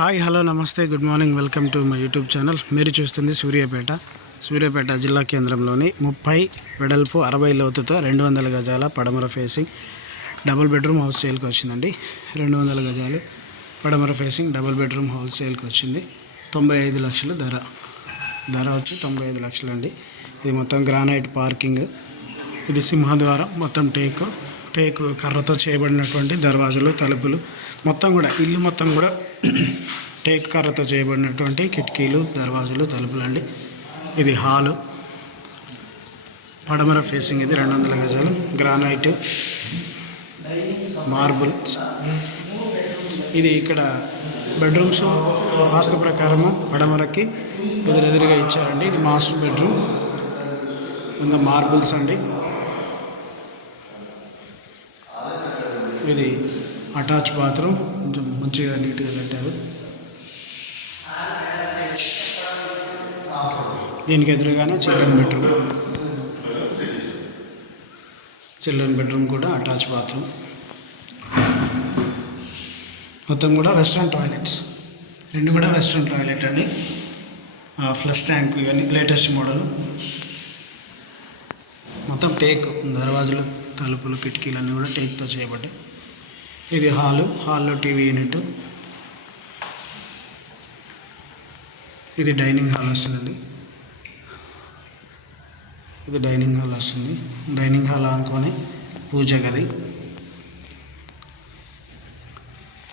Hi hello నమస్తే good morning welcome to my YouTube channel. మీరు చూస్తుంది సూర్యాపేట. సూర్యాపేట జిల్లా కేంద్రంలోని ముప్పై వెడల్పు అరవై లోతుతో రెండు వందల గజాల పడమర ఫేసింగ్ డబుల్ బెడ్రూమ్ హౌస్ సేల్కి వచ్చిందండి. రెండు వందల గజాలు పడమర ఫేసింగ్ డబుల్ బెడ్రూమ్ హౌస్ సేల్కి వచ్చింది. తొంభై ఐదు లక్షల ధర. ధర వచ్చి తొంభై ఐదు లక్షలు అండి ఇది మొత్తం గ్రానైట్ పార్కింగ్ ఇది సింహద్వారం మొత్తం టేకు టేకు కర్రతో చేయబడినటువంటి దర్వాజలు తలుపులు మొత్తం కూడా ఇల్లు మొత్తం కూడా టేక్ కర్రతో చేయబడినటువంటి కిటికీలు దర్వాజలు తలుపులు అండి. ఇది హాలు. పడమర ఫేసింగ్ ఇది రెండు వందల గజాలు. గ్రానైట్ మార్బుల్స్ ఇది ఇక్కడ బెడ్రూమ్స్ వాస్తు ప్రకారము పడమరకి ఎదురెదురుగా ఇచ్చారండి. ఇది మాస్టర్ బెడ్రూమ్ ఇంకా మార్బుల్స్ అండి. ఇది అటాచ్ బాత్రూమ్. కొంచెం మంచిగా నీట్గా కట్టారు. దీనికి ఎదురుగానే చిల్డ్రన్ బెడ్రూమ్. చిల్డ్రన్ బెడ్రూమ్ కూడా అటాచ్ బాత్రూమ్. మొత్తం కూడా వెస్ట్రన్ టాయిలెట్స్. రెండు కూడా వెస్ట్రన్ టాయిలెట్ అండి. ఫ్లష్ ట్యాంక్ ఇవన్నీ లేటెస్ట్ మోడల్. మొత్తం టేక్ దర్వాజలు తలుపులు కిటికీలు అన్నీ కూడా టేక్తో చేయబడ్డాయి. ఇది హాలు హాల్లో టీవీ యూనిట్. ఇది డైనింగ్ హాల్ వస్తుందండి ఇది డైనింగ్ హాల్ వస్తుంది. డైనింగ్ హాల్ అనుకొని పూజ గది.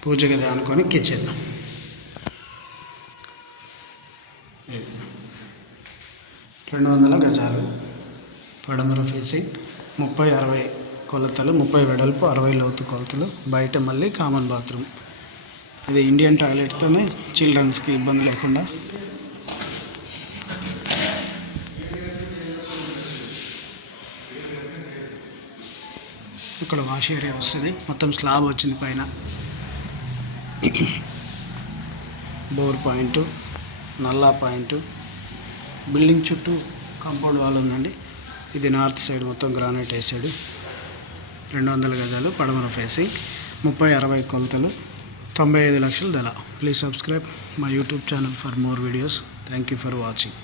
పూజ గది అనుకొని కిచెన్. రెండు వందల గజాలు. పడమర ఫేసింగ్ ముప్పై అరవై కొలతలు ముప్పై వెడల్పు అరవై లోతు కొలతలు బయట మళ్ళీ కామన్ బాత్రూమ్ ఇది ఇండియన్ టాయిలెట్తోనే చిల్డ్రన్స్కి ఇబ్బంది లేకుండా. ఇక్కడ వాష్ ఏరియా వస్తుంది. మొత్తం స్లాబ్ వచ్చింది పైన. బోర్ పాయింట్ నల్లా పాయింట్ బిల్డింగ్ చుట్టూ కాంపౌండ్ వాల్ ఉందండి. ఇది నార్త్ సైడ్ మొత్తం గ్రానైట్ వేసాడు. రెండు వందల గజాలు పడమర ఫేసింగ్ ముప్పై అరవై కొలతలు తొంభై ఐదు లక్షల ధర. Please subscribe my YouTube channel for more videos thank you for watching